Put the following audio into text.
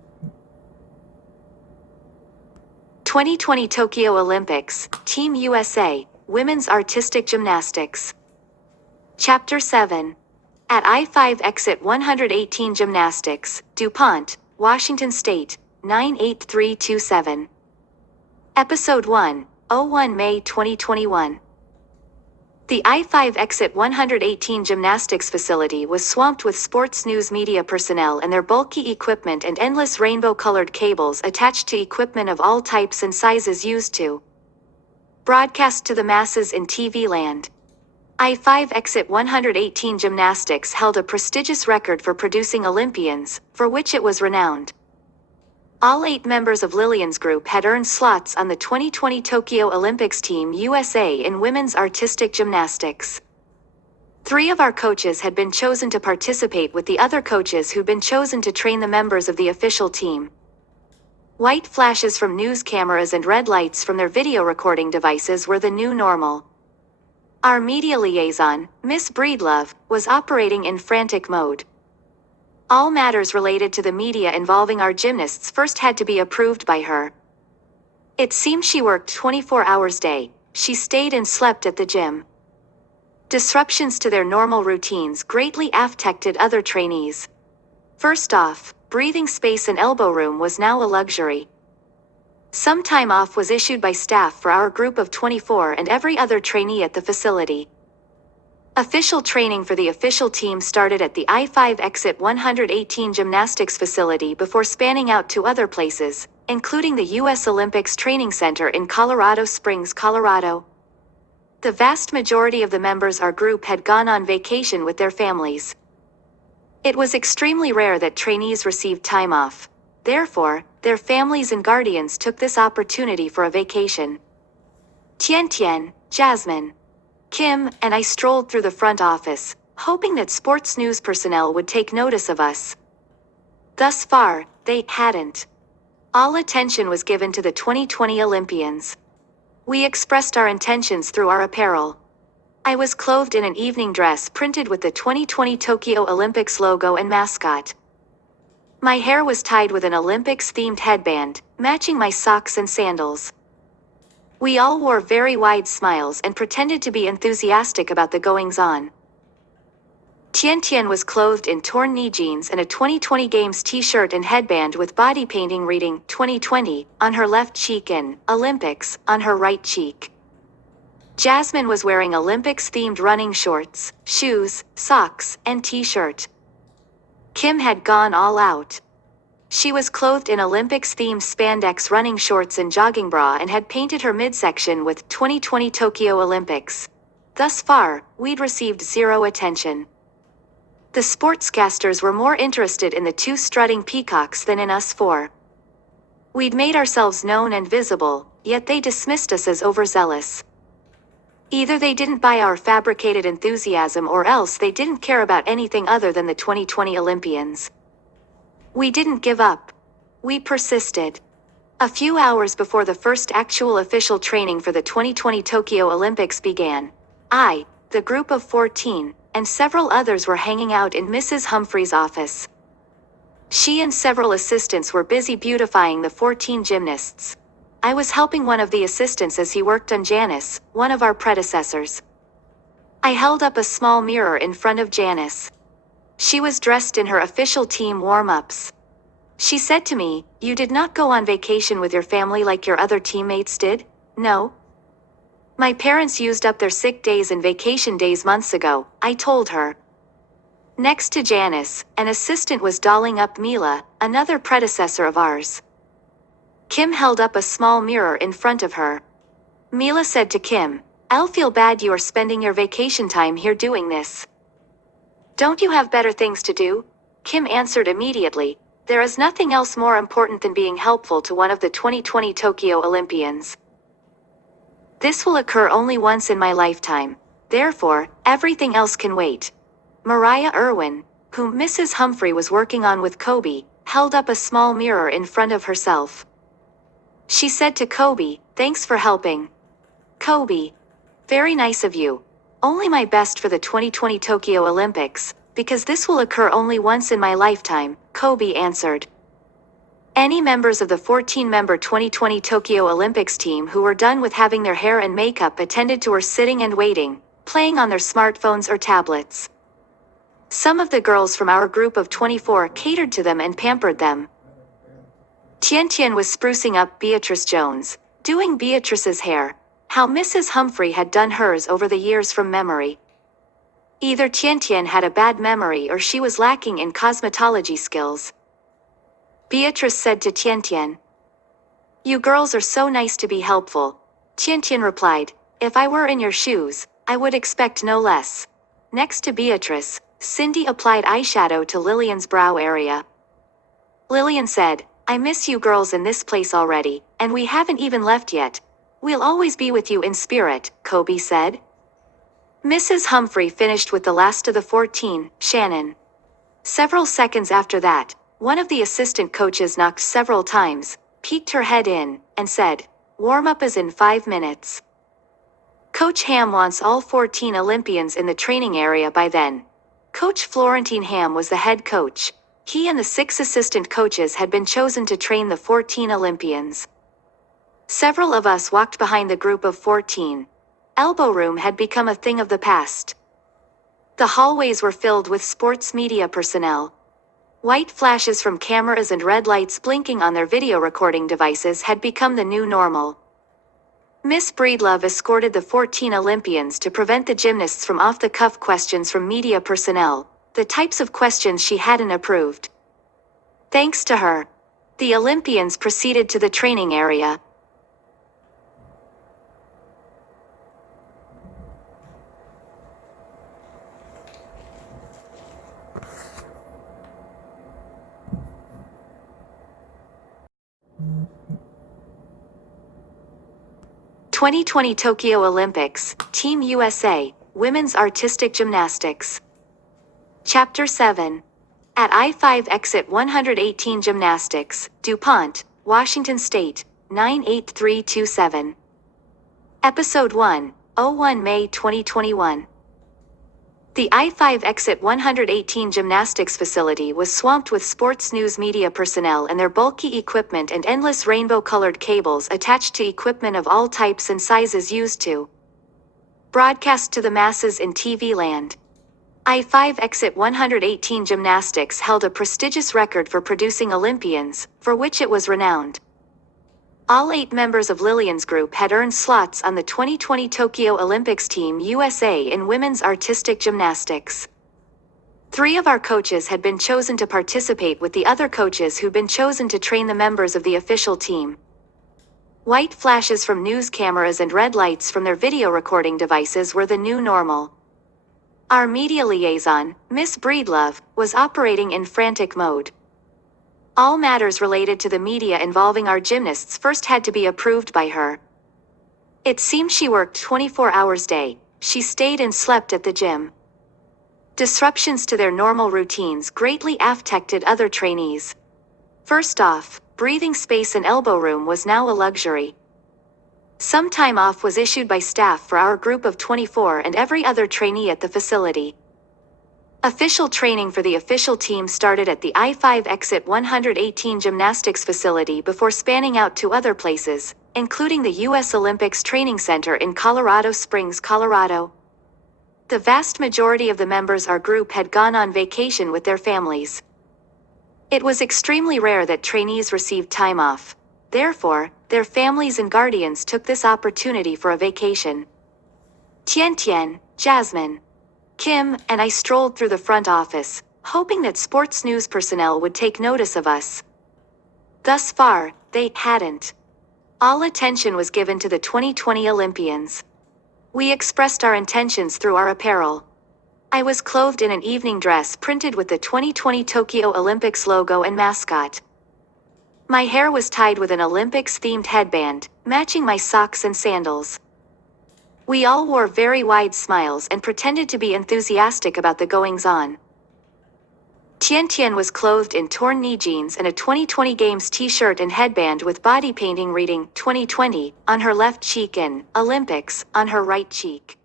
2020 Tokyo Olympics, Team USA, Women's Artistic Gymnastics. Chapter 7. At I-5 Exit 118 Gymnastics, DuPont, Washington State, 98327. Episode 1, 01 May 2021. The I-5 Exit 118 gymnastics facility was swamped with sports news media personnel and their bulky equipment and endless rainbow-colored cables attached to equipment of all types and sizes used to broadcast to the masses in TV land. I-5 Exit 118 Gymnastics held a prestigious record for producing Olympians, for which it was renowned. All 8 members of Lillian's group had earned slots on the 2020 Tokyo Olympics Team USA in women's artistic gymnastics. 3 of our coaches had been chosen to participate with the other coaches who'd been chosen to train the members of the official team. White flashes from news cameras and red lights from their video recording devices were the new normal. Our media liaison, Miss Breedlove, was operating in frantic mode. All matters related to the media involving our gymnasts first had to be approved by her. It seemed she worked 24 hours a day. She stayed and slept at the gym. Disruptions to their normal routines greatly affected other trainees. First off, breathing space and elbow room was now a luxury. Some time off was issued by staff for our group of 24 and every other trainee at the facility. Official training for the official team started at the I-5 Exit 118 gymnastics facility before spanning out to other places, including the U.S. Olympics Training Center in Colorado Springs, Colorado. The vast majority of the members of our group had gone on vacation with their families. It was extremely rare that trainees received time off. Therefore, their families and guardians took this opportunity for a vacation. Tian, Jasmine, Kim, and I strolled through the front office, hoping that sports news personnel would take notice of us. Thus far, they hadn't. All attention was given to the 2020 Olympians. We expressed our intentions through our apparel. I was clothed in an evening dress printed with the 2020 Tokyo Olympics logo and mascot. My hair was tied with an Olympics-themed headband, matching my socks and sandals. We all wore very wide smiles and pretended to be enthusiastic about the goings-on. Tian was clothed in torn knee jeans and a 2020 Games t-shirt and headband with body painting reading 2020 on her left cheek and Olympics on her right cheek. Jasmine was wearing Olympics-themed running shorts, shoes, socks, and t-shirt. Kim had gone all out. She was clothed in Olympics-themed spandex running shorts and jogging bra and had painted her midsection with 2020 Tokyo Olympics. Thus far, we'd received 0 attention. The sportscasters were more interested in the 2 strutting peacocks than in us 4. We'd made ourselves known and visible, yet they dismissed us as overzealous. Either they didn't buy our fabricated enthusiasm or else they didn't care about anything other than the 2020 Olympians. We didn't give up. We persisted. A few hours before the first actual official training for the 2020 Tokyo Olympics began, I, the group of 14, and several others were hanging out in Mrs. Humphrey's office. She and several assistants were busy beautifying the 14 gymnasts. I was helping one of the assistants as he worked on Janice, one of our predecessors. I held up a small mirror in front of Janice. She was dressed in her official team warm-ups. She said to me, "You did not go on vacation with your family like your other teammates did, no?" "My parents used up their sick days and vacation days months ago," I told her. Next to Janice, an assistant was dolling up Mila, another predecessor of ours. Kim held up a small mirror in front of her. Mila said to Kim, "I'll feel bad you are spending your vacation time here doing this." "Don't you have better things to do?" Kim answered immediately. "There is nothing else more important than being helpful to one of the 2020 Tokyo Olympians. This will occur only once in my lifetime. Therefore, everything else can wait." Mariah Irwin, whom Mrs. Humphrey was working on with Kobe, held up a small mirror in front of herself. She said to Kobe, "Thanks for helping." "Kobe, very nice of you. Only my best for the 2020 Tokyo Olympics, because this will occur only once in my lifetime," Kobe answered. Any members of the 14-member 2020 Tokyo Olympics team who were done with having their hair and makeup attended to were sitting and waiting, playing on their smartphones or tablets. Some of the girls from our group of 24 catered to them and pampered them. Tian was sprucing up Beatrice Jones, doing Beatrice's hair, how Mrs. Humphrey had done hers over the years from memory. Either Tian had a bad memory or she was lacking in cosmetology skills. Beatrice said to Tian, "You girls are so nice to be helpful." Tian replied, "If I were in your shoes, I would expect no less." Next to Beatrice, Cindy applied eyeshadow to Lillian's brow area. Lillian said, "I miss you girls in this place already, and we haven't even left yet. We'll always be with you in spirit," Kobe said. Mrs. Humphrey finished with the last of the 14, Shannon. Several seconds after that, one of the assistant coaches knocked several times, peeked her head in, and said, "Warm-up is in 5 minutes. Coach Ham wants all 14 Olympians in the training area by then." Coach Florentine Ham was the head coach. He and the 6 assistant coaches had been chosen to train the 14 Olympians. Several of us walked behind the group of 14. Elbow room had become a thing of the past. The hallways were filled with sports media personnel. White flashes from cameras and red lights blinking on their video recording devices had become the new normal. Miss Breedlove escorted the 14 Olympians to prevent the gymnasts from off-the-cuff questions from media personnel, the types of questions she hadn't approved. Thanks to her, the Olympians proceeded to the training area. '20 Tokyo Olympics, Team USA, Women's Artistic Gymnastics. Chapter 7. At I-5 Exit 118 Gymnastics, DuPont, Washington State, 98327. Episode 1, 01 May 2021. The I-5 Exit 118 gymnastics facility was swamped with sports news media personnel and their bulky equipment and endless rainbow-colored cables attached to equipment of all types and sizes used to broadcast to the masses in TV land. I-5 Exit 118 Gymnastics held a prestigious record for producing Olympians, for which it was renowned. All 8 members of Lillian's group had earned slots on the 2020 Tokyo Olympics Team USA in women's artistic gymnastics. 3 of our coaches had been chosen to participate with the other coaches who'd been chosen to train the members of the official team. White flashes from news cameras and red lights from their video recording devices were the new normal. Our media liaison, Miss Breedlove, was operating in frantic mode. All matters related to the media involving our gymnasts first had to be approved by her. It seemed she worked 24 hours a day. She stayed and slept at the gym. Disruptions to their normal routines greatly affected other trainees. First off, breathing space and elbow room was now a luxury. Some time off was issued by staff for our group of 24 and every other trainee at the facility. Official training for the official team started at the I-5 Exit 118 gymnastics facility before spanning out to other places, including the U.S. Olympics Training Center in Colorado Springs, Colorado. The vast majority of the members of our group had gone on vacation with their families. It was extremely rare that trainees received time off. Therefore, their families and guardians took this opportunity for a vacation. Tian, Jasmine, Kim, and I strolled through the front office, hoping that sports news personnel would take notice of us. Thus far, they hadn't. All attention was given to the 2020 Olympians. We expressed our intentions through our apparel. I was clothed in an evening dress printed with the 2020 Tokyo Olympics logo and mascot. My hair was tied with an Olympics-themed headband, matching my socks and sandals. We all wore very wide smiles and pretended to be enthusiastic about the goings-on. Tian was clothed in torn knee jeans and a 2020 Games t-shirt and headband with body painting reading 2020 on her left cheek and Olympics on her right cheek.